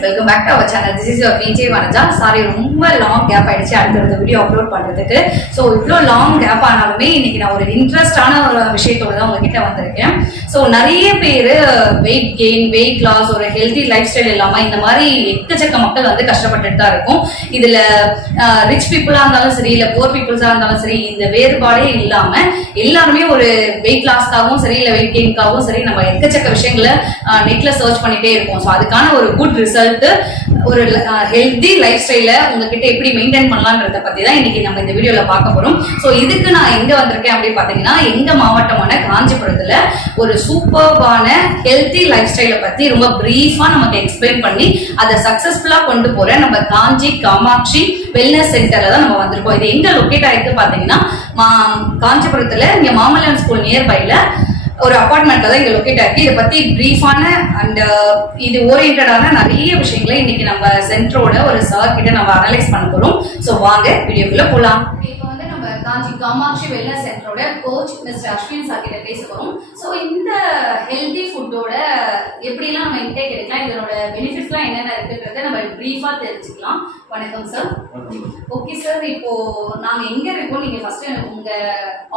welcome back to our channel. This is your VJ Vanaja. Sorry, ரொம்ப long gap ஆயிடுச்சு அடுத்த video upload பண்றதுக்கு. So இவ்வளோ long gap ஆனாலுமே இன்னைக்கு நான் ஒரு இன்ட்ரெஸ்டான ஒரு விஷயத்தோட தான் உங்ககிட்ட வந்திருக்கேன். ஸோ நிறைய பேர் வெயிட் கெயின், வெயிட் லாஸ், ஒரு ஹெல்தி லைஃப் ஸ்டைல் இல்லாமல் இந்த மாதிரி எக்கச்சக்க மக்கள் வந்து கஷ்டப்பட்டுட்டு தான் இருக்கும். இதுல ரிச் பீப்புளா இருந்தாலும் சரி, இல்லை போர் பீப்புள்ஸா இருந்தாலும் சரி, இந்த வேறுபாடே இல்லாம எல்லாருமே ஒரு வெயிட் லாஸ்க்காகவும் சரி, இல்லை வெயிட் கெயின்காகவும் சரி, நம்ம எக்கச்சக்க விஷயங்களை நெட்ல சர்ச் பண்ணிட்டே இருப்போம். ஸோ அதுக்கான ஒரு குட் ரிசல்ட், ஒரு ஹெல்தி லைஃப் ஸ்டைல உங்ககிட்ட எப்படி மெயின்டைன் பண்ணலான்றத பத்தி தான் இன்னைக்கு நம்ம இந்த வீடியோல பார்க்க போறோம். ஸோ இதுக்கு நான் எங்க வந்திருக்கேன் அப்படின்னு பாத்தீங்கன்னா, எங்க மாவட்டமான காஞ்சிபுரத்துல ஒரு சூப்பர்பான ஹெல்தி லைஃப் ஸ்டைலை பத்தி ரொம்ப பிரீஃபா நமக்கு எக்ஸ்பிளைன் பண்ணி அதை சக்சஸ்ஃபுல்லா கொண்டு போற நம்ம காஞ்சி காமாட்சி வெல்னஸ் சென்டர்ல தான் நம்ம வந்திருக்கோம். இது எங்க லொக்கேட் ஆயிருக்கு பாத்தீங்கன்னா, காஞ்சிபுரத்துல இங்க மாமல்லன் ஸ்கூல் நியர்பைல ஒரு அபார்ட்மெண்ட்ல தான் இங்க லொக்கேட் ஆயிருக்கு. இதை பத்தி பிரீஃபான அண்ட் இது ஓரியன்டான நிறைய விஷயங்களை இன்னைக்கு நம்ம சென்டரோட ஒரு சார் கிட்ட நம்ம அனலைஸ் பண்ண போறோம். ஸோ வாங்க வீடியோக்குள்ள போலாம். இப்போ வந்து நம்ம காஞ்சி காமாட்சி வெல்னஸ் சென்டரோட கோச் மிஸ்டர் அஸ்வின் சார் கிட்ட பேச போறோம். ஸோ இந்த ஹெல்தி ஃபுட்டோட எப்படிலாம் நம்ம இன்டேக் எடுக்கலாம், இதனோட பெனிஃபிட்ஸ்லாம் என்னென்ன இருக்குன்றத நம்ம பிரீஃபா தெரிஞ்சுக்கலாம். வணக்கம் சார். ஓகே சார், இப்போ நாங்க எங்க இருக்கோம், நீங்க ஃபர்ஸ்ட் உங்க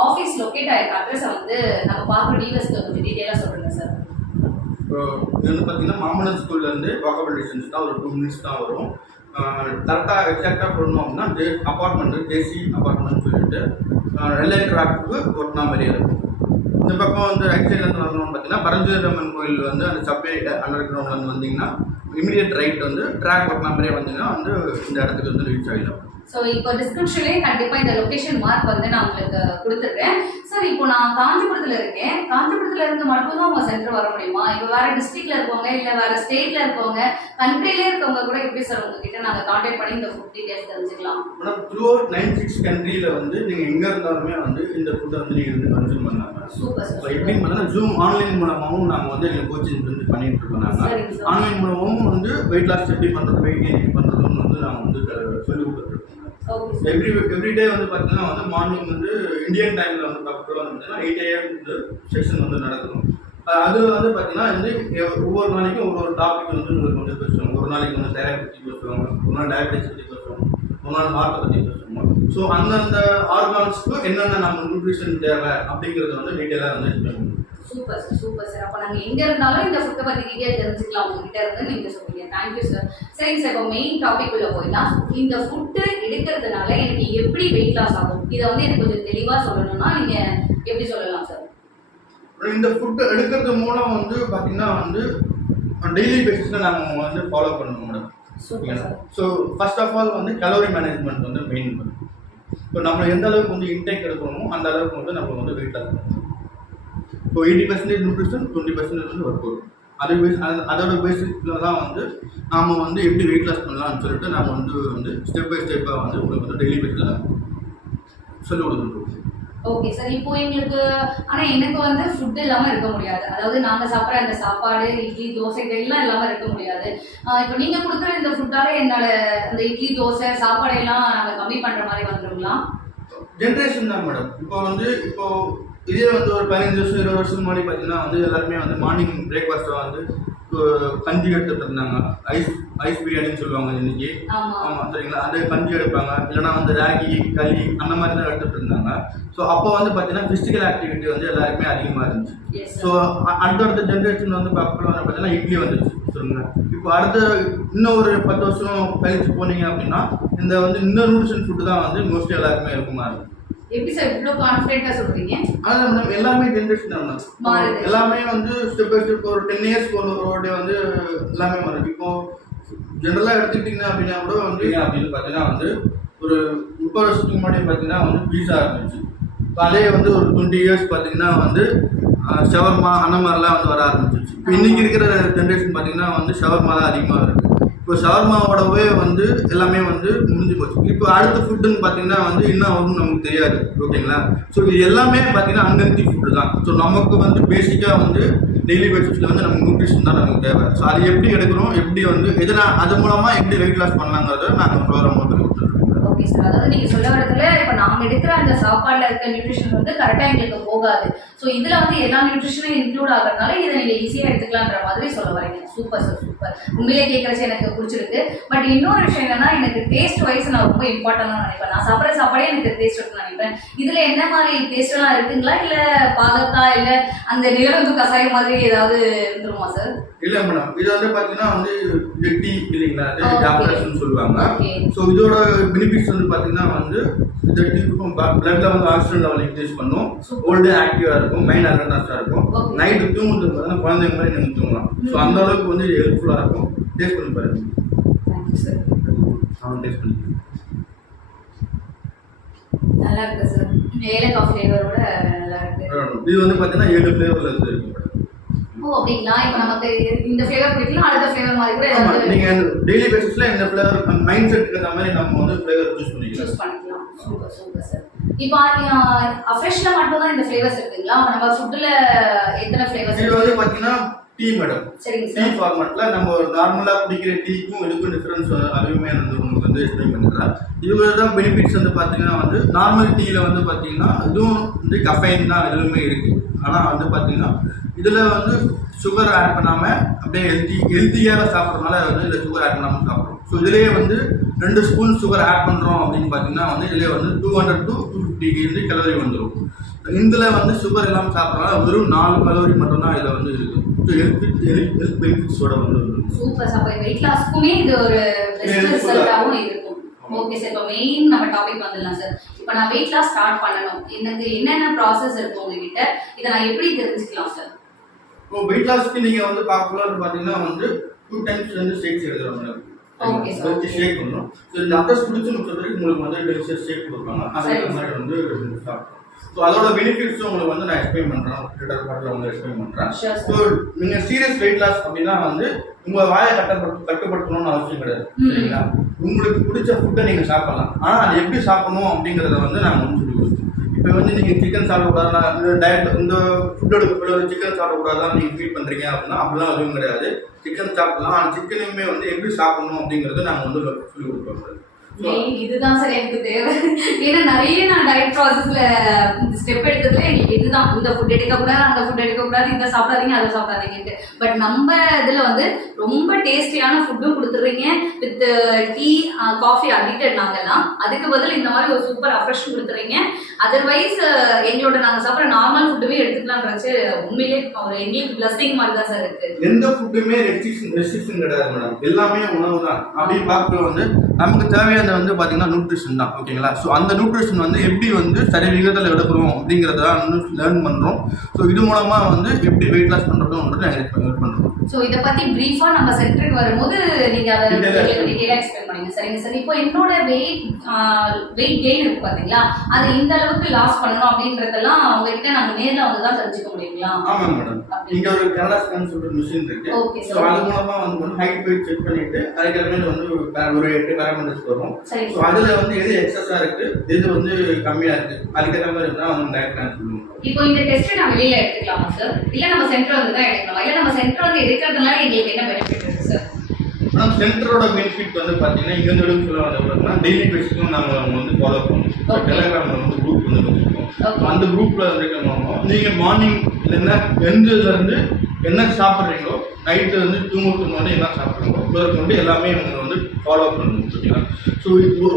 ஆபீஸ் லொகேட் ஆயிருக்க அட்ரஸ் வந்து நம்ம பார்க்குற வியூவர்ஸ்க்கு கொஞ்சம் டீடைலா சொல்லுங்க சார். இப்போ இது வந்து பார்த்தீங்கன்னா மாமல்லன் ஸ்கூல்ல இருந்து வாக்கபிள் டிஸ்டன்ஸ் தான், ஒரு 2 மினிட்ஸ் தான் வரும். கரெக்டாக எக்ஸாக்டாக சொல்லணும் அப்படின்னா அப்பார்ட்மெண்ட் ஜேசி அப்பார்ட்மெண்ட் சொல்லிட்டு ரெல்லை ட்ராக்கு ஒட்டினா மாதிரியே இருக்கும். இந்த பக்கம் வந்து ரைட் சைட்லேருந்து வரணும்னு பார்த்தீங்கன்னா பரஞ்சோதிரம்மன் கோயில் வந்து அந்த சப்வே அண்டர் கிரவுண்ட்லேருந்து வந்தீங்கன்னா இமீடியட் ரைட் வந்து ட்ராக் ஒட்டினா மாதிரியே வந்தீங்கன்னா வந்து இந்த இடத்துக்கு வந்து ரீச் ஆகிடும். ஸோ இப்போ டிஸ்கிரிப்ஷன்லேயே கண்டிப்பாக இந்த லொக்கேஷன் மார்க் வந்து நான் உங்களுக்கு கொடுத்துருக்கேன். சார், இப்போ நான் காஞ்சிபுரத்தில் இருக்கேன். காஞ்சிபுரத்தில் இருந்து மட்டும்தான் உங்கள் சென்டர் வர முடியுமா? இப்போ வேறு டிஸ்ட்ரிக்டில் இருக்கவங்க, இல்லை வேறு ஸ்டேட்டில் இருக்கவங்க, கண்ட்ரிலே இருக்கவங்க கூட எப்படி சார் உங்ககிட்ட நாங்கள் கான்டாக்ட் பண்ணி இந்த ஃபுட் டீடைல்ஸ் தெரிஞ்சுக்கலாம்? மேடம், த்ரூ அவுட் 96 கண்ட்ரியில் வந்து நீங்கள் எங்கே இருந்தாலுமே வந்து இந்த ஃபுட்டை வந்து நீங்கள் வந்து கன்சியூம் பண்ணலாம். Super sir. எப்படின்னு பார்த்தீங்கன்னா ஜூம் ஆன்லைன் மூலமாகவும் நாங்கள் வந்து எங்கள் கோச்சிங் வந்து பண்ணிட்டு இருக்கோம். நாங்கள் ஆன்லைன் மூலமாகவும் வந்து வெயிட் லாஸ் எப்படி பண்ணுறது, வெயிட் கெயின் பண்ணுறதுன்னு வந்து நாங்கள் வந்து சொல்லி கொடுத்துருக்கோம். எவ்ரிடே வந்து பார்த்தீங்கன்னா வந்து மார்னிங் வந்து இந்தியன் டைமில் வந்து பக்கத்தில் வந்து 8 AM வந்து செக்ஷன் வந்து நடக்கும். அது வந்து பார்த்தீங்கன்னா வந்து ஒவ்வொரு நாளைக்கும் ஒவ்வொரு டாபிக் வந்து உங்களுக்கு வந்து பேசுவாங்க. ஒரு நாளைக்கு வந்து தைராய்டு பற்றி பேசுவாங்க, ஒரு நாள் டயபெட்டிஸ் பற்றி பேசுவாங்க, ஒரு நாள் ஹார்ட்டை பற்றி பேசுவாங்க. ஸோ அந்தந்த ஆர்கான்ஸ்க்கு என்னென்ன நம்ம நியூட்ரிஷன் தேவை அப்படிங்கிறத வந்து டீட்டெயிலாக வந்து எக்ஸ்பிளைன் பண்ணுவோம். Super sir, super sir. அப்போ நாங்கள் எங்கே இருந்தாலும் இந்த ஃபுட்டை பற்றி டீட்டெயில் தெரிஞ்சுக்கலாம் உங்ககிட்ட இருந்து நீங்கள் சொல்லுங்க. Thank you sir. சரிங்க சார், இப்போ மெயின் டாபிக் உள்ள போயினா, இந்த ஃபுட்டு எடுக்கிறதுனால எனக்கு எப்படி வெயிட் லாஸ் ஆகும், இதை வந்து எனக்கு கொஞ்சம் தெளிவாக சொல்லணும்னா நீங்கள் எப்படி சொல்லலாம் சார்? இந்த ஃபுட்டு எடுக்கிறது மூலம் வந்து பார்த்தீங்கன்னா வந்து டெய்லி பேசிஸில் நாங்கள் வந்து ஃபாலோ பண்ணணும் madam. So first of all வந்து கலோரி மேனேஜ்மெண்ட் வந்து மெயின் பண்ணும். இப்போ நம்ம எந்த அளவுக்கு வந்து இன்டேக் எடுக்கணுமோ அந்த அளவுக்கு வந்து நம்ம வந்து வெயிட் லாஸ் பண்ணணும். ஸோ 80% நியூட்ரிஷன், 20% வந்து ஒர்க் அவுட். அதோட பேசிஸில் தான் வந்து நாம் வந்து எப்படி வெயிட் லாஸ் பண்ணலாம்னு சொல்லிட்டு நம்ம வந்து ஸ்டெப் பை ஸ்டெப்பாக வந்து உங்களுக்கு வந்து டெய்லி பேஸில் சொல்லி கொடுத்துருக்கோம். Okay sir. இப்போ எங்களுக்கு ஆனால் எனக்கு வந்து ஃபுட் இல்லாமல் இருக்க முடியாது. அதாவது நாங்கள் சாப்பிட்ற அந்த சாப்பாடு, இட்லி, தோசை இதெல்லாம் இல்லாமல் இருக்க முடியாது. இப்போ நீங்கள் கொடுக்குற இந்த ஃபுட்டால் என்னோட அந்த இட்லி, தோசை, சாப்பாடையெல்லாம் நாங்கள் கம்மி பண்ணுற மாதிரி வந்துடுங்களா? ஜென்ரேஷன் தான் மேடம். இப்போ இதே வந்து ஒரு 15 வருஷம் 20 வருஷம் முன்னாடி பார்த்தீங்கன்னா வந்து எல்லாருமே வந்து மார்னிங் பிரேக்ஃபாஸ்ட்டை வந்து கஞ்சி எடுத்துட்டு இருந்தாங்க. ஐஸ் பிரியாணின்னு சொல்லுவாங்க இன்னைக்கு. ஆமாம், சரிங்களா. அது கஞ்சி எடுப்பாங்க, இல்லைனா வந்து ராகி களி அந்த மாதிரி தான் எடுத்துகிட்டு இருந்தாங்க. ஸோ அப்போ வந்து பார்த்தீங்கன்னா ஃபிசிக்கல் ஆக்டிவிட்டி வந்து எல்லாருக்குமே அதிகமாக இருந்துச்சு. ஸோ அடுத்த ஜென்ரேஷன் வந்து பார்த்தீங்கன்னா இட்லி வந்துருச்சு சொல்லுங்க. இப்போ அடுத்த இன்னும் ஒரு 10 வருஷம் கழிச்சு போனீங்க அப்படின்னா இந்த நியூட்ரிஷன் ஃபுட்டு தான் வந்து மோஸ்ட்லி எல்லாருக்குமே இருக்குமா இருக்கும். எப்படி சார் இவ்வளோ கான்ஃபிடென்ட்டாக சொல்கிறீங்க? அதான் மேடம், எல்லாமே ஜென்ரேஷன் தான். எல்லாமே வந்து ஸ்டெப் பை ஸ்டெப் ஒரு 10 இயர்ஸ் போனவரோட வந்து எல்லாமே மாறும். இப்போ ஜென்ரலாக எடுத்துக்கிட்டிங்க அப்படின்னா கூட வந்து அப்படின்னு பார்த்தீங்கன்னா வந்து ஒரு 30 வருஷத்துக்கு முன்னாடி பார்த்தீங்கன்னா வந்து பீஸா இருந்துச்சு. இப்போ அதே வந்து ஒரு 20 இயர்ஸ் பார்த்தீங்கன்னா வந்து ஷவர்மா அந்த மாதிரிலாம் வந்து வர ஆரம்பிச்சிச்சு. இப்போ இன்றைக்கி இருக்கிற ஜென்ரேஷன் பார்த்தீங்கன்னா வந்து ஷவர்மா தான் அதிகமாக இருக்குது. இப்போ ஷவர்மாவோடவே வந்து எல்லாமே வந்து முடிஞ்சு போச்சு. இப்போ அடுத்த ஃபுட்டுன்னு பார்த்தீங்கன்னா வந்து இன்னும் ஒன்றும் நமக்கு தெரியாது. ஓகேங்களா? ஸோ இது எல்லாமே பார்த்தீங்கன்னா அன்ஹெல்தி ஃபுட்டு தான். ஸோ நமக்கு வந்து பேசிக்காக வந்து டெய்லி பேசிஸில் வந்து நமக்கு நியூட்ரிஷன் தான் நமக்கு தேவை. ஸோ அது எப்படி எடுக்கிறோம், எப்படி வந்து எதனா அது மூலமாக எப்படி வெயிட் லாஸ் பண்ணலாங்கிறத நாங்கள் ப்ரோக்ராம் போட்டு கொடுத்துருக்கோம். Okay sir. அதாவது நீங்க சொல்ல வரதுல இப்போ நாம எடுக்கிற அந்த சாப்பாடுல இருக்க நியூட்ரிஷன் வந்து கரெக்டா எங்களுக்கு போகாது. ஸோ இதுல வந்து எல்லா நியூட்ரிஷனும் இன்க்ளூட் ஆகிறதுனால இதை நீங்க ஈஸியா எடுத்துக்கலான்ற மாதிரி சொல்ல வரீங்க. Super sir, super. உண்மையிலே கேட்கறச்சு எனக்கு பிடிச்சிருக்கு. பட் இன்னொரு விஷயம் என்னன்னா, எனக்கு டேஸ்ட் வைஸ் நான் ரொம்ப இம்பார்ட்டன்டா நினைப்பேன். நான் சாப்பிட்ற சாப்பாடே எனக்கு டேஸ்ட் இருக்குன்னு நினைப்பேன். இதுல என்ன மாதிரி டேஸ்ட் எல்லாம் இருக்குங்களா, இல்ல பாகத்தா இல்ல அந்த நிலவந்து கசாயம் மாதிரி ஏதாவது இருந்துருமா சார்? இல்ல மேடம், இது வந்து பாத்தீங்கன்னா வந்து டீ இல்லைங்களா, டேப்லெட்ஸ்னு சொல்லுவாங்க. ஸோ இதோட பெனிஃபிட்ஸ் வந்து பாத்தீங்கன்னா வந்து இந்த டீ பிளட்ல வந்து ஆக்சிஜன் லெவல் இன்க்ரீஸ் பண்ணும், ஓல்டு ஆக்டிவா இருக்கும், மைண்ட் அலர்ட்னஸா இருக்கும். நைட்டு தூங்குறது பார்த்தீங்கன்னா குழந்தைங்க மாதிரி நீங்க தூங்கலாம். ஸோ அந்த அளவுக்கு வந்து ஹெல்ப்ஃபுல்லா இருக்கும். டேஸ்ட் பண்ணி பாருங்க. அவன் டேஸ்ட் பண்ணி நல்லா இருக்கு சார். ஏலக்காய் ஃப்ளேவரோட நல்லா இருக்கு. இது வந்து பாத்தீங்கன்னா 7 ஃப்ளேவர்ல இருக்கு. ஓ அப்படிங்களா? இப்போ நமக்கு இந்த ஃப்ளேவர் பிடிக்கலாம், அடுத்த ஃப்ளேவர் மாதிரி கூட ஏதாவது நீங்க டெய்லி பேசிஸ்ல இந்த ஃப்ளேவர் மைண்ட் செட்க்கு அந்த மாதிரி நம்ம வந்து ஃப்ளேவர் சூஸ் பண்ணிக்கலாம். Super super sir. இப்போ அஃப்ரெஷ்ல மட்டும் தான் இந்த ஃப்ளேவர்ஸ் இருக்குங்களா? நம்ம ஃபுட்ல எத்தனை ஃப்ளேவர்ஸ்? இது வந்து பாத்தீங்கன்னா டீ மேடம். சரிங்க சார். டீ ஃபார்மட்ல நம்ம நார்மலா குடிக்கிற டீக்கும் இதுக்கும் டிஃபரன்ஸ் அதுவுமே வந்து உங்களுக்கு வந்து எக்ஸ்பிளைன் பண்ணிடலாம். இதோட பெனிஃபிட்ஸ் வந்து பாத்தீங்கன்னா வந்து நார்மல் டீல வந்து பாத்தீங்கன்னா இதுவும் வந்து கஃபைன் தான் எதுவுமே இருக்கு. ஆனா வந்து பாத்தீங்கன்னா இதுல வந்து சுகர் ஆட் பண்ணாம அப்படியே ஹெல்த்தியாக சாப்பிட்றதுனால வந்து இதில் சுகர் ஆட் பண்ணாமல் சாப்பிட்றோம். ஸோ இதுலேயே வந்து 2 ஸ்பூன் சுகர் ஆட் பண்ணுறோம் அப்படின்னு பார்த்தீங்கன்னா வந்து இதுலேயே வந்து 200 to 250 கலோரி வந்துடும். இதில் வந்து சுகர் இல்லாமல் சாப்பிட்றதுனால வெறும் 4 கலோரி மட்டும்தான் இதில் வந்து இருக்குது. ஸோ ஹெல்த் பெனிஃபிட்ஸோட வந்து சூப்பர். அப்போ வெயிட் லாஸ்க்குமே இது ஒரு பெஸ்ட் ரிசல்ட்டாகவும் இருக்கும். Okay sir. இப்போ மெயின் நம்ம டாபிக் வந்துடலாம் சார். இப்போ நான் வெயிட் லாஸ் ஸ்டார்ட் பண்ணணும், எனக்கு என்னென்ன ப்ராசஸ் இருக்கும் உங்ககிட்ட, இதை நான் எப்படி தெரிஞ்சுக்கலாம் சார்? இப்போ வெயிட் லாஸ்க்கு நீங்கள் வந்து பார்க்கலாம் பார்த்தீங்கன்னா வந்து 2 டைம்ஸ் வந்து ஷேக்ஸ் எடுத்துருவாங்க. Okay sir. ஷேக் பண்ணணும். ஸோ இந்த அப்ரஸ் குடிச்சு முடிச்சதுக்கு உங்களுக்கு வந்து டெலிஷியஸ் ஷேக் கொடுப்பாங்க. அதே மாதிரி வந்து சாப்பிட்றோம். ஸோ அதோட பெனிஃபிட்ஸும் உங்களுக்கு வந்து நான் எக்ஸ்பிளைன் பண்ணுறேன். ட்விட்டர் பாட்டில் வந்து எக்ஸ்பிளைன் பண்ணுறேன். ஸோ நீங்கள் சீரியஸ் வெயிட் லாஸ் அப்படின்னா வந்து உங்கள் வாயை கட்டுப்படுத்தணும்னு அவசியம் கிடையாது. சரிங்களா? உங்களுக்கு பிடிச்ச ஃபுட்டை நீங்கள் சாப்பிடலாம். ஆனால் அது எப்படி சாப்பிடணும் அப்படிங்கிறத வந்து நான் வந்து சொல்லி கொடுத்தேன். இப்போ வந்து நீங்கள் சிக்கன் சாப்பிடக்கூடாதுன்னா இந்த டயட் இந்த ஃபுட்டோட சிக்கன் சாப்பிடக்கூடாதான் நீங்கள் ஃபீல் பண்ணுறீங்க அப்படின்னா அப்படிலாம் எதுவும் கிடையாது. சிக்கன் சாப்பிடலாம். ஆனால் சிக்கனுமே வந்து எப்படி சாப்பிடணும் அப்படிங்கிறத நாங்கள் வந்து சொல்லி கொடுப்போம். இதுதான் சார் எனக்கு தேவை. ஏன்னா நிறைய நான் டயட் ப்ராசஸ்ல ஸ்டெப் எடுத்ததுல எங்களுக்கு இதுதான், இந்த ஃபுட் எடுக்கக்கூடாது, அந்த ஃபுட் எடுக்கக்கூடாது, இந்த சாப்பிடாதீங்க, அதை சாப்பிடாதீங்கன்ட்டு. பட் நம்ம இதுல வந்து ரொம்ப டேஸ்டியான ஃபுட்டும் கொடுத்துடுறீங்க. வித் டீ காஃபி அடிக்டட் நாங்கெல்லாம். அதுக்கு பதில் இந்த மாதிரி ஒரு சூப்பர் அஃப்ரெஷ் கொடுத்துறீங்க. அதர்வைஸ் எங்களோட நாங்கள் சாப்பிட்ற நார்மல் ஃபுட்டுமே எடுத்துக்கலாம்ன்றது உண்மையிலே ஒரு எங்களுக்கு பிளஸிங் மாதிரி தான் சார் இருக்கு. எந்த ஃபுட்டுமே ரெஸ்ட்ரிக்ஷன் கிடையாது மேடம். எல்லாமே உணவு தான். அப்படின்னு பார்க்குறது வந்து நமக்கு தேவையான வந்து பாத்தீங்கன்னா நியூட்ரிஷன் தான். ஓகேங்களா? ஸோ அந்த நியூட்ரிஷன் வந்து எப்படி வந்து சரி விகிதத்தில் எடுக்கிறோம் அப்படிங்கிறத லேர்ன் பண்றோம். ஸோ இது மூலமா வந்து எப்படி வெயிட் லாஸ் பண்றதும் ஹெல்ப் பண்றோம். ஸோ இதை பத்தி பிரீஃபா நம்ம சென்டருக்கு வரும்போது நீங்க அதை டீடைலா எக்ஸ்பிளைன் பண்ணீங்க. சரிங்க சார். இப்போ என்னோட வெயிட் கெயின் இருக்கு பாத்தீங்களா, அது இந்த அளவுக்கு லாஸ் பண்ணணும் அப்படின்றதெல்லாம் உங்ககிட்ட நாங்க நேர்ல வந்து தான் தெரிஞ்சுக்க முடியுங்களா? ஆமாங்க மேடம். இங்க ஒரு கனடா ஸ்கேன் சொல்ற மிஷின் இருக்கு. Okay sir. அது மூலமா வந்து ஹைட் வெயிட் செக் பண்ணிட்டு அதுக்கு மேல வந்து ஒரு 8 பாராமீட்டர்ஸ் வரும். ஸோ அதுல வந்து எது எக்ஸஸா இருக்கு, எது வந்து கம்மியா இருக்கு, அதுக்கேற்ற மாதிரி தான் வந்து டயட் பிளான் சொல்லுவோம். இப்போ இந்த டெஸ்ட் நான் வெளியில எடுத்துக்கலாமா சார், இல்ல நம்ம சென்டர் வந்து தான் எடுக்கலாமா, இல்ல நம்ம சென்டர் வந்து எடுக்கிறதுனால எங்களுக்கு என்ன பெனிஃபிட் இருக்கு சார்? மேடம் சென்டரோட பெனிஃபிட் வந்து பாத்தீங்கன்னா இங்க இருந்து எடுக்க சொல்லுவாங்க. டெய்லி பேசிக்கும் நாங்க வந்து ஃபாலோ பண்ணுவோம். டெலிகிராம்ல வந்து குரூப் வந்து வச்சிருக்கோம். அந்த குரூப்ல இருக்கவங்க நீங்க மார்னிங் இல்லைன்னா எந்ததுல இருந்து என்ன சாப்பிட்றீங்களோ, நைட்டு வந்து தூங்குறதுக்கு முன்னாடி என்ன சாப்பிட்றீங்களோ இதற்கு வந்து எல்லாமே வந்து ஃபாலோ பண்ணணும். ஓகேங்களா? ஸோ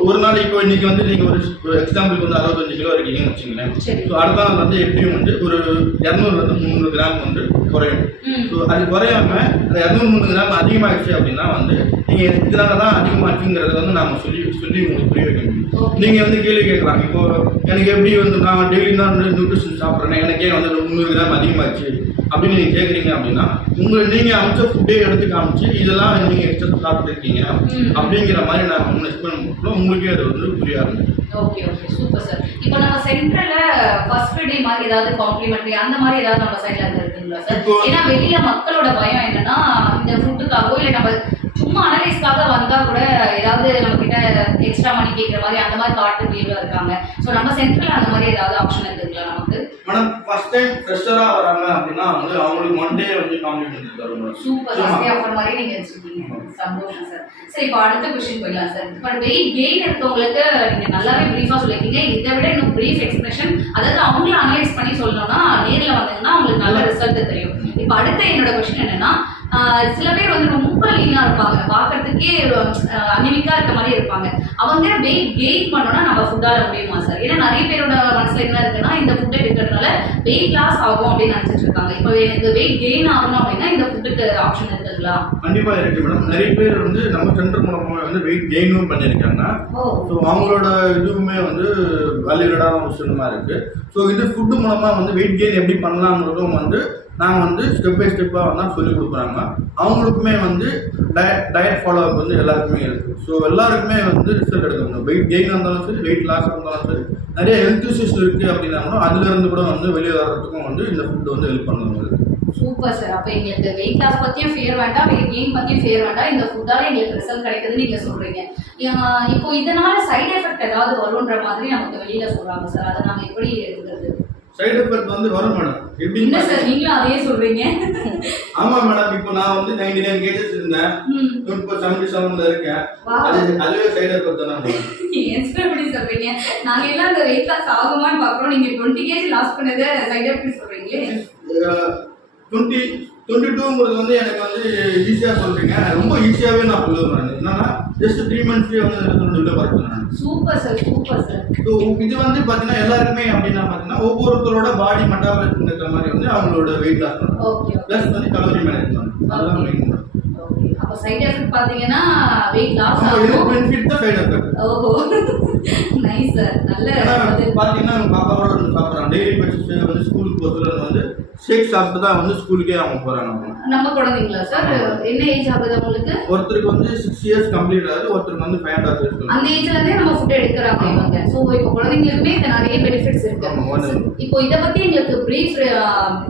ஒரு நாள் இப்போ இன்னைக்கு வந்து நீங்கள் ஒரு எக்ஸாம்பிளுக்கு வந்து 65 கிலோ இருக்கீங்கன்னு வச்சுங்களேன். ஸோ அடுத்த நாள் வந்து எப்படியும் வந்து ஒரு 200 to 300 கிராம் வந்து குறையும். ஸோ அது குறையாம அந்த 200-300 கிராம் அதிகமாகிடுச்சு அப்படின்னா வந்து நீங்கள் இதனால தான் அதிகமாச்சுங்கிறத வந்து நாம சொல்லி உங்களுக்கு புரிய வைக்க முடியும். நீங்கள் வந்து கேள்வி கேட்கலாம். இப்போ எனக்கு எப்படி வந்து நான் டெய்லி தான் வந்து நியூட்ரிஷன் சாப்பிட்றேன், எனக்கே வந்து 300 கிராம் அதிகமாகிடுச்சு அப்படின்னு நீங்கள் கேட்குறீங்க அப்படின்னா நீங்கள் அமைச்ச ஃபுட்டே எடுத்து காமிச்சு இதெல்லாம் நீங்கள் எக்ஸ்ட்ரா சாப்பிட்டுருக்கீங்க அப்படிங்கிற மாதிரி நான் உங்களுக்கு எக்ஸ்பிளைன் பண்ணுறோம். உங்களுக்கே அது வந்து புரிய ஆரம்பிக்கும். Okay okay super sir. இப்போ நம்ம சென்டர்ல ஃபர்ஸ்ட் டே மாதிரி ஏதாவது காம்ப்ளிமெண்டரி அந்த மாதிரி ஏதாவது நம்ம சைட்ல இருந்து இருக்குங்களா சார்? ஏன்னா வெளிய மக்களோட பயம் என்னன்னா இந்த ஃபுட்டுக்காகவோ இல்லை நம்ம சும்மா அனலைஸ்க்காக வந்தா கூட ஏதாவது நம்ம கிட்ட எக்ஸ்ட்ரா மணி கேட்குற மாதிரி அந்த மாதிரி காட்டு பிஹேவியர் இருக்காங்க. ஸோ நம்ம சென்டர்ல அந்த மாதிரி ஏதாவது ஆப்ஷன் இருக்குங்களா நமக்கு? மேடம் ஃபர்ஸ்ட் டைம் ஃப்ரெஷரா வராங்க அப்படின்னா வந்து அவங்களுக்கு ஒன் டே வந்து காம்ப்ளிமெண்ட் தரும். சூப்பர் சார், ஆஃபர் மாதிரி நீங்க வச்சிருக்கீங்க. சந்தோஷம் சார். சரி, இப்போ அடுத்த क्वेश्चन போயிடலாம் சார். இப்போ வெயிட் கெயின் இருக்கவங்களுக்கு நீங்க நல்லாவே பிரீஃபா சொல்லிருக்கீங்க. இதை விட இன்னும் பிரீஃப் எக்ஸ்பிரஷன், அதாவது அவங்கள அனலைஸ் பண்ணி சொல்லணும்னா நேர்ல வந்தீங்கன்னா உங்களுக்கு நல்ல ரிசல்ட் தெரியும். இப்போ அடுத்த என்னோட क्वेश्चन என்னன்னா, சில பேர் வந்து ரொம்ப லீனா இருப்பாங்க, பார்க்கறதுக்கே அனிமிக்கா இருக்க மாதிரி இருப்பாங்க. அவங்க வெயிட் கெயின் பண்ணோம்னா நம்ம ஃபுட்டால முடியுமா சார்? ஏன்னா நிறைய பேரோட மனசுல என்ன இருக்குன்னா, இந்த ஃபுட் எடுக்கிறதுனால வெயிட் லாஸ் ஆகும் அப்படின்னு நினைச்சிட்டு இருக்காங்க. இப்போ எனக்கு வெயிட் கெயின் ஆகணும் அப்படின்னா இந்த ஃபுட்டுக்கு ஆப்ஷன் இருக்குங்களா? கண்டிப்பா இருக்கு மேடம். நிறைய பேர் வந்து நம்ம சென்டர் மூலமா வந்து வெயிட் கெயினும் பண்ணியிருக்காங்க. ஸோ அவங்களோட இதுவுமே வந்து வேல்யூடான ஒரு விஷயமா இருக்கு. ஸோ இது ஃபுட்டு மூலமா வந்து வெயிட் கெயின் எப்படி பண்ணலாங்கிறதும் வந்து நாங்கள் வந்து ஸ்டெப் பை ஸ்டெப்பாக வந்து சொல்லி கொடுக்குறாங்க. அவங்களுக்குமே வந்து டயட் ஃபாலோ அப் வந்து எல்லாருக்குமே இருக்குது. ஸோ எல்லாருக்குமே வந்து ரிசல்ட் எடுக்க முடியும். வெயிட் கெயின் இருந்தாலும் சரி, வெயிட் லாஸ் இருந்தாலும் சரி, நிறைய ஹெல்த் இஷ்யூஸ் இருக்குது அப்படின்னா கூட அதுலேருந்து கூட வந்து வெளியே வர்றதுக்கும் வந்து இந்த ஃபுட் வந்து ஹெல்ப் பண்ணுறது. Super sir. அப்போ எங்களுக்கு வெயிட் லாஸ் பற்றியும் ஃபியர் வேண்டாம், வெயிட் கெயின் பற்றியும் ஃபியர் வேண்டாம், இந்த ஃபுட்டால எங்களுக்கு ரிசல்ட் கிடைக்குதுன்னு நீங்கள் சொல்கிறீங்க. இப்போ இதனால சைடு எஃபெக்ட் ஏதாவது வரும்ன்ற மாதிரி நமக்கு வெளியில சொல்கிறாங்க சார். அதை நாங்கள் எப்படி எடுக்கிறது? சைடு எஃபெக்ட் வந்து வரும் மேடம். என்ன சார் நீங்களும் அதே சொல்றீங்க? ஆமா மேடம். இப்போ நான் வந்து 99 kg இருந்தேன், இப்போ 77ல இருக்கேன். அதுவே சைடு எஃபெக்ட் தானே. எப்படி சொல்றீங்க? நாங்க எல்லாம் அந்த வெயிட் லாஸ் ஆகுமான்னு பாக்குறோம், நீங்க 20 kg லாஸ் பண்ணது சைடு எஃபெக்ட் சொல்றீங்களே. 22ங்கிறது வந்து எனக்கு வந்து ஈஸியா சொல்றீங்க. ரொம்ப ஈஸியாவே நான் சொல்லுவேன். என்னன்னா ஜஸ்ட் 3 months வந்து உள்ள வரேன். Super sir, super sir. இது வந்து பாத்தீங்கன்னா எல்லாருக்குமே அப்படின்னா பாத்தீங்கன்னா ஒவ்வொருத்தரோட பாடி மெட்டாபாலிசம் இருக்கிற மாதிரி வந்து அவங்களோட வெயிட் லாஸ் பண்ணணும். ஓகே. பிளஸ் வந்து கலோரி மேனேஜ்மென்ட், அதெல்லாம் மெயின். ஓகே. அப்ப சைடு எஃபெக்ட் பாத்தீங்கன்னா வெயிட் லாஸ் ஆகும். இது பெனிஃபிட் தான் சைடு எஃபெக்ட். ஓஹோ, நைஸ் சார். நல்ல பாத்தீங்கன்னா பாப்பாவோட வந்து சாப்பிடுறாங்க. டெய்லி பேசிஸ் வந்து ஸ்கூலுக்கு போறதுல வந்து ஷேக் சாப்பிட்டு தான் வந்து ஸ்கூலுக்கே அவங்க போறாங்க. நம்ம குழந்தைங்களா சார்? என்ன ஏஜ் ஆகுது உங்களுக்கு? ஒருத்தருக்கு வந்து 6 years கம்ப்ளீட் ஆகுது, ஒருத்தருக்கு வந்து 5.5 years. அந்த ஏஜ்ல இருந்தே நம்ம ஃபுட் எடுக்கறாங்க இவங்க. சோ இப்போ குழந்தைகளுக்குமே இந்த நிறைய பெனிஃபிட்ஸ் இருக்கு. இப்போ இத பத்தி உங்களுக்கு பிரீஃப்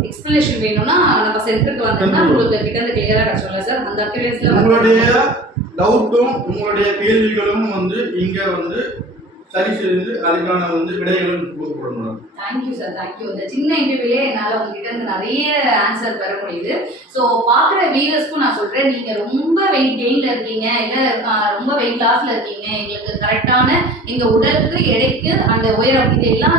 எக்ஸ்பிளனேஷன் வேணும்னா நம்ம சென்டருக்கு வந்தா உங்களுக்கு கிட்ட இருந்து கிளியரா கிடைச்சுல சார். அந்த அக்யூரேசில உங்களுடைய டவுட்டும் உங்களுடைய கேள்விகளும் வந்து இங்க வந்து சரி செய்து அதுக்கான வந்து விடைகளும் கொடுக்கப்படணும். Thank you sir, thank you. இந்த சின்ன இன்டர்வியூலே என்னால் உங்ககிட்ட இருந்து நிறைய ஆன்சர் பெற முடியுது. ஸோ பார்க்குற வியூவர்ஸ்க்கும் நான் சொல்கிறேன், நீங்கள் ரொம்ப வெயிட் கெயினில் இருக்கீங்க, இல்லை ரொம்ப வெயிட் லாஸில் இருக்கீங்க, எங்களுக்கு கரெக்டான எங்கள் உடலுக்கு எடைக்கு அந்த உயரம் இதெல்லாம்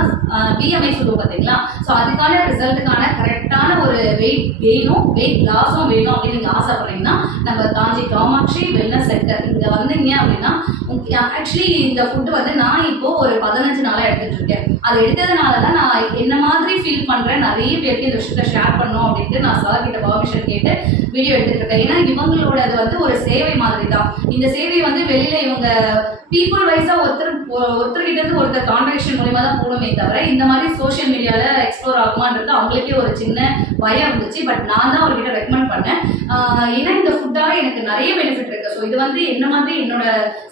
பிஎம்ஐ சொல்லுவோம் பார்த்தீங்களா? ஸோ அதுக்கான ரிசல்ட்டுக்கான கரெக்டான ஒரு வெயிட் கெயினும் வெயிட் லாஸும் வேணும் அப்படின்னு நீங்கள் ஆசைப்படுறீங்கன்னா நம்ம காஞ்சி காமாட்சி வெல்னஸ் சென்டர் இங்கே வந்தீங்க அப்படின்னா ஆக்சுவலி இந்த ஃபுட்டு வந்து நான் இப்போ ஒரு 15 நாளாக எடுத்துட்டு இருக்கேன். அதை எடுத்ததுனால தான் நான் என்ன மாதிரி ஃபீல் பண்றேன், நிறைய பேருக்கு இந்த விஷயத்த ஷேர் பண்ணணும் அப்படின்ட்டு நான் சார் கிட்ட பர்மிஷன் கேட்டு வீடியோ எடுத்துட்டு இருக்கேன். ஏன்னா இவங்களோட அது வந்து ஒரு சேவை மாதிரி தான். இந்த சேவை வந்து வெளியில இவங்க பீப்புள் வைஸா ஒருத்தர்கிட்ட இருந்து ஒருத்தர் கான்ட்ராக்ஷன் மூலமா தான் போகணுமே தவிர இந்த மாதிரி சோஷியல் மீடியால எக்ஸ்ப்ளோர் ஆகுமான்றது அவங்களுக்கே ஒரு சின்ன பயம் இருந்துச்சு. பட் நான் தான் அவர்கிட்ட ரெக்கமெண்ட் பண்ணேன். ஏன்னா இந்த ஃபுட்டால எனக்கு நிறைய பெனிஃபிட் இருக்கு. ஸோ இது வந்து என்ன மாதிரி என்னோட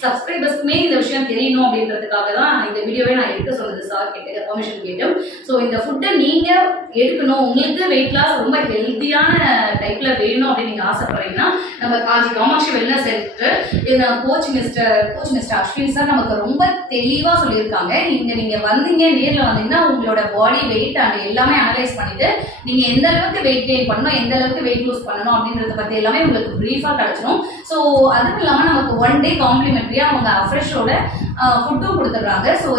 சப்ஸ்கிரைபர்ஸ்க்குமே இந்த விஷயம் தெரியணும் அப்படின்றதுக்காக தான் இந்த வீடியோவே நான் எடுக்க சொன்னது சார் கிட்ட பர்மிஷன் கேட்டு. ஸோ இந்த ஃபுட்டை நீங்க எடுக்கணும், உங்களுக்கு வெயிட் லாஸ் ரொம்ப ஹெல்த்தியான டைப்ல வேணும் அப்படின்னு நீங்க ஆசைப்படுறீங்கன்னா நம்ம Kanchi Kamakshi wellness centre coach mister Ashwin sir நமக்கு ரொம்ப தெளிவா சொல்லியிருக்காங்க. நீங்க வந்தீங்க, நேர்ல வந்தீங்கன்னா உங்களோட பாடி வெயிட் அண்ட் எல்லாமே அனலைஸ் பண்ணிட்டு நீங்க எந்த அளவுக்கு வெயிட் கெயின் பண்ணணும், எந்த அளவுக்கு வெயிட் லூஸ் பண்ணணும் அப்படின்றத பத்தி எல்லாமே உங்களுக்கு பிரீஃபா கிடைச்சிடும். ஸோ அதுவும் இல்லாம நமக்கு 1 day காம்ப்ளிமெண்ட்ரியா அவங்க அஃப்ரெஷோட ஃபுட்டும் கொடுத்துட்றாங்க. ஸோ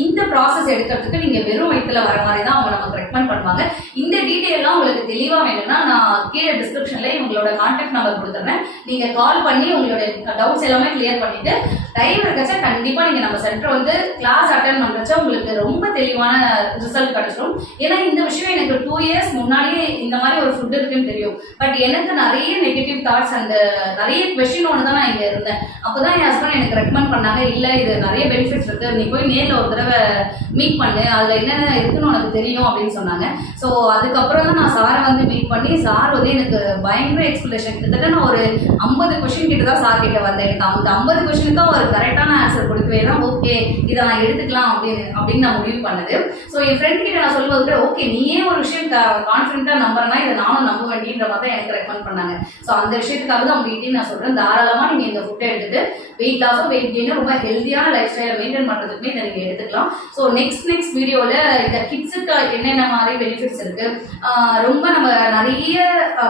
இந்த ப்ராசஸ் எடுக்கிறதுக்கு நீங்க வெறும் வயிற்றுல வர மாதிரி தான் அவங்க நமக்கு ரெக்கமெண்ட் பண்ணுவாங்க. இந்த டீட்டெயிலாம் உங்களுக்கு தெளிவா வேணும்னா நான் கீழே டிஸ்கிரிப்ஷன்ல உங்களோட கான்டாக்ட் நம்பர் கொடுத்துறேன். நீங்க கால் பண்ணி உங்களோட டவுட்ஸ் எல்லாமே கிளியர் பண்ணிட்டு டைம் இருக்கச்சா கண்டிப்பா நீங்க நம்ம சென்டர் வந்து கிளாஸ் அட்டென்ட் பண்றச்சா உங்களுக்கு ரொம்ப தெளிவான ரிசல்ட் கிடைச்சிடும். ஏன்னா இந்த விஷயம் எனக்கு 2 years முன்னாடியே இந்த மாதிரி ஒரு ஃபுட் இருக்குன்னு தெரியும். பட் எனக்கு நிறைய நெகட்டிவ் தாட்ஸ் அண்ட் நிறைய கொஸ்டினோட தான் நான் இங்க இருந்தேன். அப்போதான் என் ஹஸ்பண்ட் எனக்கு ரெக்கமெண்ட் பண்ணாங்க, இல்ல இது நிறைய பெனிஃபிட்ஸ் இருக்கு, நீ போய் நேரில் ஒரு தடவை மீட் பண்ணு, அதுல என்னென்ன இருக்குன்னு உனக்கு தெரியும் அப்படின்னு சொன்னாங்க. ஸோ அதுக்கப்புறம் தான் நான் சாரை வந்து மீட் பண்ணி சார் வந்து எனக்கு பயங்கர எக்ஸ்பிளேஷன், கிட்டத்தட்ட நான் ஒரு 50 கொஸ்டின் கிட்ட தான் சார் கிட்ட வந்தேன். எனக்கு அந்த 50 கொஸ்டினுக்கு ஒரு கரெக்டான ஆன்சர் கொடுக்கவே தான் ஓகே இதை நான் எடுத்துக்கலாம் அப்படின்னு நான் முடிவு பண்ணது. ஸோ என் ஃப்ரெண்ட் கிட்ட நான் சொல்லுவது ஓகே நீயே ஒரு விஷயம் கான்ஃபிடென்ட்டா நம்புறேன்னா இதை நானும் நம்ப வேண்டியன்ற மாதிரி தான் எனக்கு ரெக்கமெண்ட் பண்ணாங்க. ஸோ அந்த விஷயத்துக்காக தான் உங்ககிட்ட நான் சொல்றேன், தாராளமா நீங்க இந்த ஃபுட்டை எடுத்துட்டு வெயிட் லாஸும் வெயிட் கெயினும் ரொம்ப ஹெல்த்தியான லைஃப் ஸ்டைலை மெயின்டைன் பண்ணுறதுக்குமே இதை நீங்கள் எடுத்துக்கலாம். ஸோ நெக்ஸ்ட் வீடியோவில் இந்த கிட்ஸுக்கு என்னென்ன மாதிரி பெனிஃபிட்ஸ் இருக்குது, ரொம்ப நம்ம நிறைய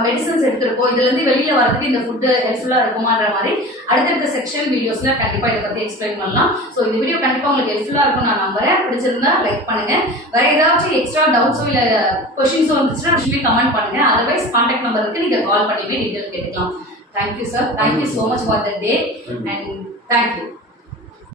மெடிசன்ஸ் எடுத்துருக்கோம், இதுலேருந்து வெளியில் வரதுக்கு இந்த ஃபுட்டு ஹெல்ப்ஃபுல்லாக இருக்குமான்ற மாதிரி அடுத்தடுத்த செக்ஷன் வீடியோஸில் கண்டிப்பாக இதை பற்றி எக்ஸ்பிளைன் பண்ணலாம். ஸோ இந்த வீடியோ கண்டிப்பாக உங்களுக்கு ஹெல்ப்ஃபுல்லாக இருக்கும் நான் நம்புறேன். பிடிச்சிருந்தா லைக் பண்ணுங்கள். வேறு ஏதாச்சும் எக்ஸ்ட்ரா டவுட்ஸோ இல்லை கொஷின்ஸோ வந்துச்சுன்னா கமெண்ட் பண்ணுங்கள். அதர்வைஸ் கான்டாக்ட் நம்பருக்கு நீங்கள் கால் பண்ணியுமே டீட்டெயில் கேட்டுக்கலாம். Thank you, sir. Thank you so much for the day and thank you.